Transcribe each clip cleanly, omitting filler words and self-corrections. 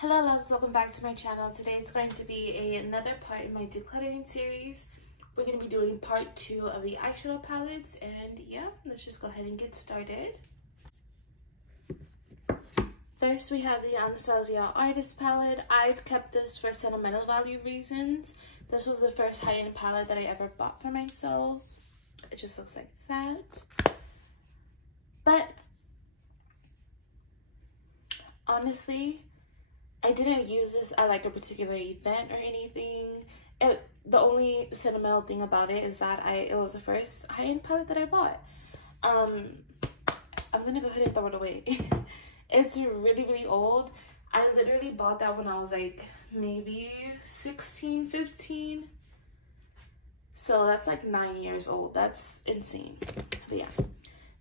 Hello loves, welcome back to my channel. Today is going to be another part in my decluttering series. We're going to be doing part 2 of the eyeshadow palettes, and yeah, let's just go ahead and get started. First we have the Anastasia Artist palette. I've kept this for sentimental value reasons. This was the first high-end palette that I ever bought for myself. It just looks like that. But honestly, I didn't use this at like a particular event or anything. The only sentimental thing about it is that it was the first high-end palette that I bought. I'm gonna go ahead and throw it away. It's really old. I literally bought that when I was like maybe 16, 15. So that's like 9 years old. That's insane. But yeah.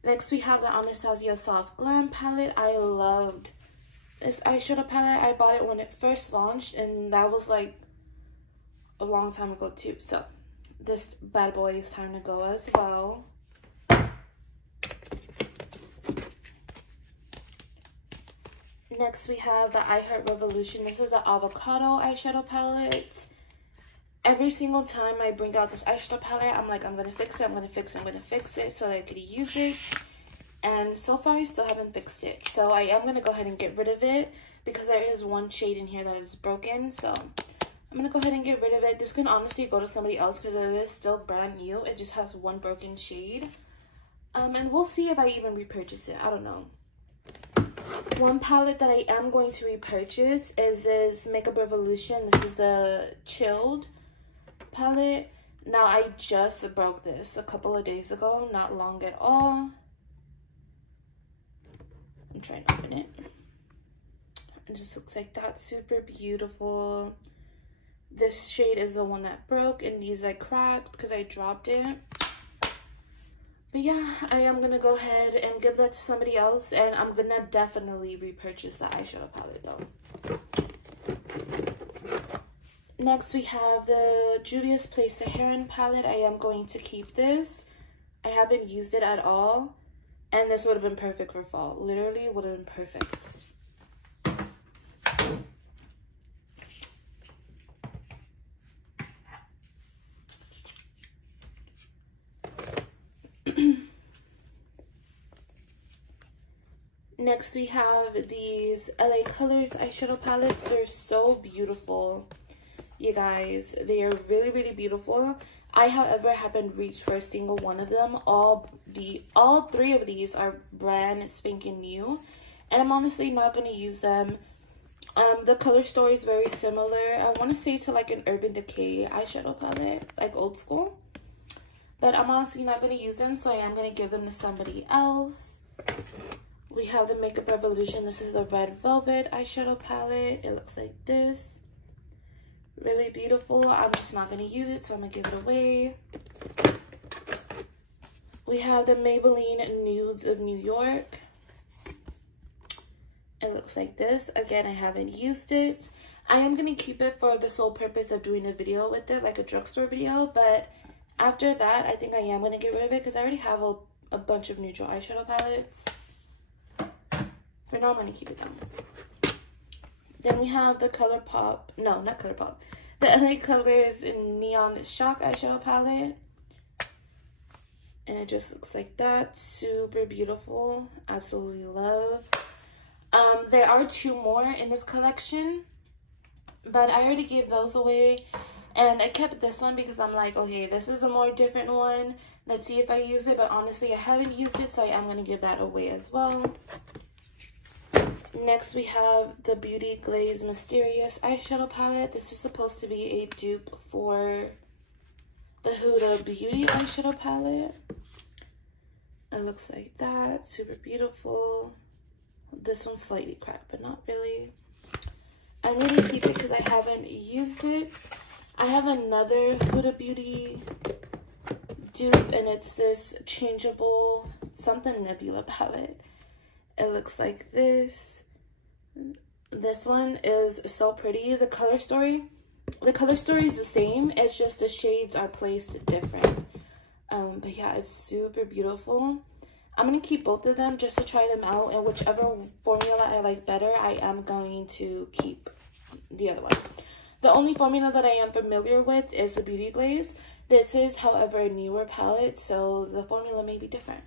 Next we have the Anastasia Soft Glam palette. I loved this eyeshadow palette. I bought it when it first launched, and that was like a long time ago too. So this bad boy is time to go as well. Next we have the I Heart Revolution. This is the avocado eyeshadow palette. Every single time I bring out this eyeshadow palette, I'm like, I'm gonna fix it, I'm gonna fix it, I'm gonna fix it so that I could use it. And so far I still haven't fixed it, so I am going to go ahead and get rid of it because there is one shade in here that is broken. So I'm going to go ahead and get rid of it. This can honestly go to somebody else because it is still brand new. It just has one broken shade, and we'll see if I even repurchase it. I don't know. One palette that I am going to repurchase is this Makeup Revolution. This is the Chilled palette. Now I just broke this a couple of days ago, not long at all. I'm trying to open it. It just looks like that. Super beautiful. This shade is the one that broke, and these I cracked because I dropped it. But yeah, I am gonna go ahead and give that to somebody else, and I'm gonna definitely repurchase the eyeshadow palette though. Next we have the Juvia's Place the Heron palette. I am going to keep this. I haven't used it at all. And this would have been perfect for fall. Literally would have been perfect. Next we have these LA Colors eyeshadow palettes. They're so beautiful, you guys. They are really beautiful. I, however, haven't reached for a single one of them. All three of these are brand spanking new, and I'm honestly not going to use them. The color story is very similar. I want to say to like an Urban Decay eyeshadow palette, like old school. But I'm honestly not going to use them, so I am going to give them to somebody else. We have the Makeup Revolution. This is a Red Velvet eyeshadow palette. It looks like this. Really beautiful. I'm just not going to use it, so I'm going to give it away. We have the Maybelline Nudes of New York. It looks like this. Again, I haven't used it. I am going to keep it for the sole purpose of doing a video with it, like a drugstore video. But after that, I think I am going to get rid of it because I already have a bunch of neutral eyeshadow palettes. For now, I'm going to keep it down. Then we have the ColourPop, no, not ColourPop, the LA Colors in Neon Shock eyeshadow palette. And it just looks like that. Super beautiful. Absolutely love. There are 2 more in this collection, but I already gave those away. And I kept this one because I'm like, okay, this is a more different one. Let's see if I use it. But honestly, I haven't used it, so I am going to give that away as well. Next, we have the Beauty Glaze Mysterious eyeshadow palette. This is supposed to be a dupe for the Huda Beauty eyeshadow palette. It looks like that. Super beautiful. This one's slightly cracked, but not really. I'm going to keep it because I haven't used it. I have another Huda Beauty dupe, and it's this changeable something nebula palette. It looks like this. This one is so pretty. The color story is the same. It's just the shades are placed different. But yeah, it's super beautiful. I'm going to keep both of them just to try them out, and whichever formula I like better, I am going to keep the other one. The only formula that I am familiar with is the Beauty Glaze. This is, however, a newer palette, so the formula may be different.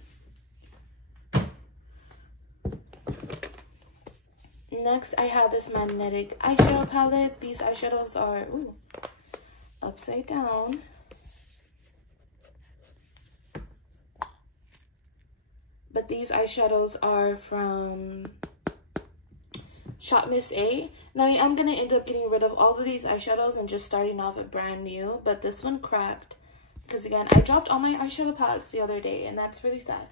Next, I have this magnetic eyeshadow palette. These eyeshadows are upside down. But these eyeshadows are from Shop Miss A. Now, I am going to end up getting rid of all of these eyeshadows and just starting off a brand new. But this one cracked. Because, again, I dropped all my eyeshadow palettes the other day, and that's really sad.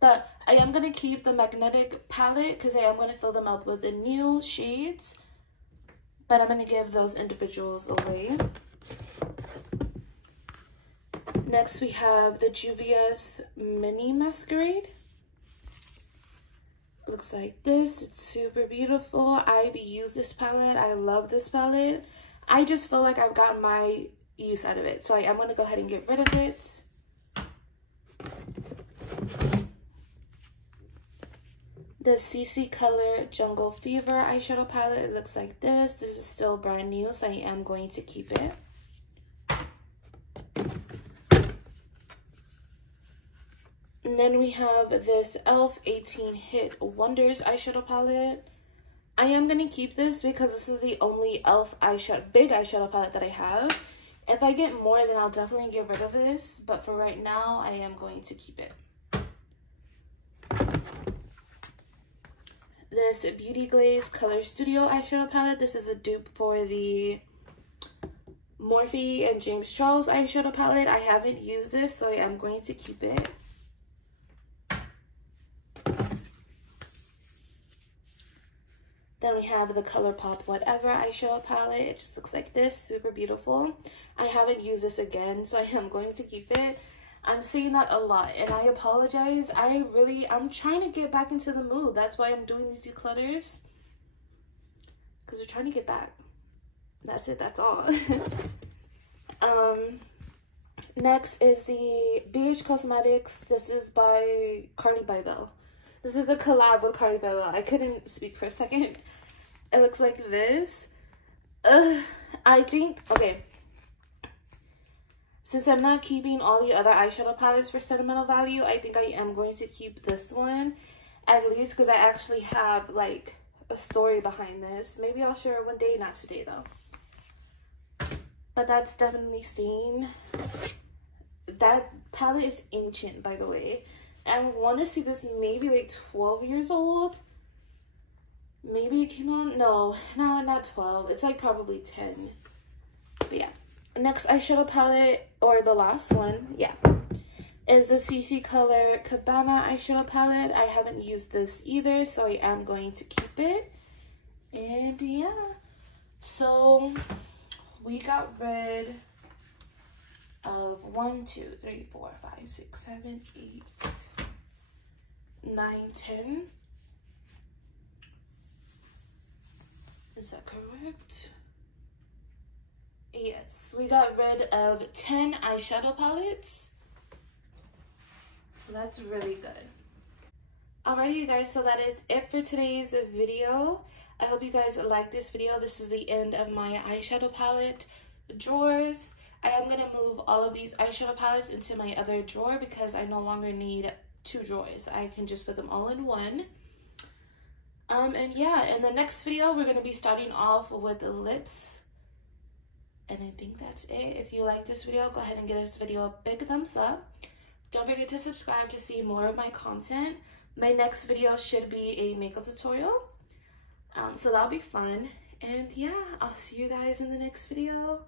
But I am going to keep the magnetic palette because I am going to fill them up with the new shades. But I'm going to give those individuals away. Next, we have the Juvia's Mini Masquerade. Looks like this. It's super beautiful. I've used this palette. I love this palette. I just feel like I've gotten my use out of it. So I am going to go ahead and get rid of it. The CC Color Jungle Fever eyeshadow palette, it looks like this. This is still brand new, so I am going to keep it. And then we have this e.l.f. 18 Hit Wonders eyeshadow palette. I am going to keep this because this is the only e.l.f. big eyeshadow palette that I have. If I get more, then I'll definitely get rid of this. But for right now, I am going to keep it. This Beauty Glaze Color Studio eyeshadow palette. This is a dupe for the Morphe and James Charles eyeshadow palette. I haven't used this, so I am going to keep it. Then we have the ColourPop Whatever eyeshadow palette. It just looks like this, super beautiful. I haven't used this again, so I am going to keep it. I'm saying that a lot, and I apologize. I'm trying to get back into the mood. That's why I'm doing these declutters. Because we're trying to get back. That's it, that's all. Next is the BH Cosmetics. This is by Carly by Belle. This is a collab with Carly by Belle. I couldn't speak for a second. It looks like this. I think, okay. Since I'm not keeping all the other eyeshadow palettes for sentimental value, I think I am going to keep this one. At least because I actually have, like, a story behind this. Maybe I'll share it one day. Not today, though. But that's definitely staying. That palette is ancient, by the way. I want to see this maybe, like, 12 years old. Maybe it came out. No, not 12. It's, like, probably 10. But, yeah. Next eyeshadow palette, or the last one, yeah, is the CC Color Cabana eyeshadow palette. I haven't used this either, so I am going to keep it. And yeah, so we got rid of 1, 2, 3, 4, 5, 6, 7, 8, 9, 10. Is that correct? Yes, we got rid of 10 eyeshadow palettes. So that's really good. Alrighty, you guys, so that is it for today's video. I hope you guys liked this video. This is the end of my eyeshadow palette drawers. I am going to move all of these eyeshadow palettes into my other drawer because I no longer need 2 drawers. I can just put them all in one. And yeah, in the next video, we're going to be starting off with the lips. And I think that's it. If you like this video, go ahead and give this video a big thumbs up. Don't forget to subscribe to see more of my content. My next video should be a makeup tutorial. So that'll be fun. And yeah, I'll see you guys in the next video.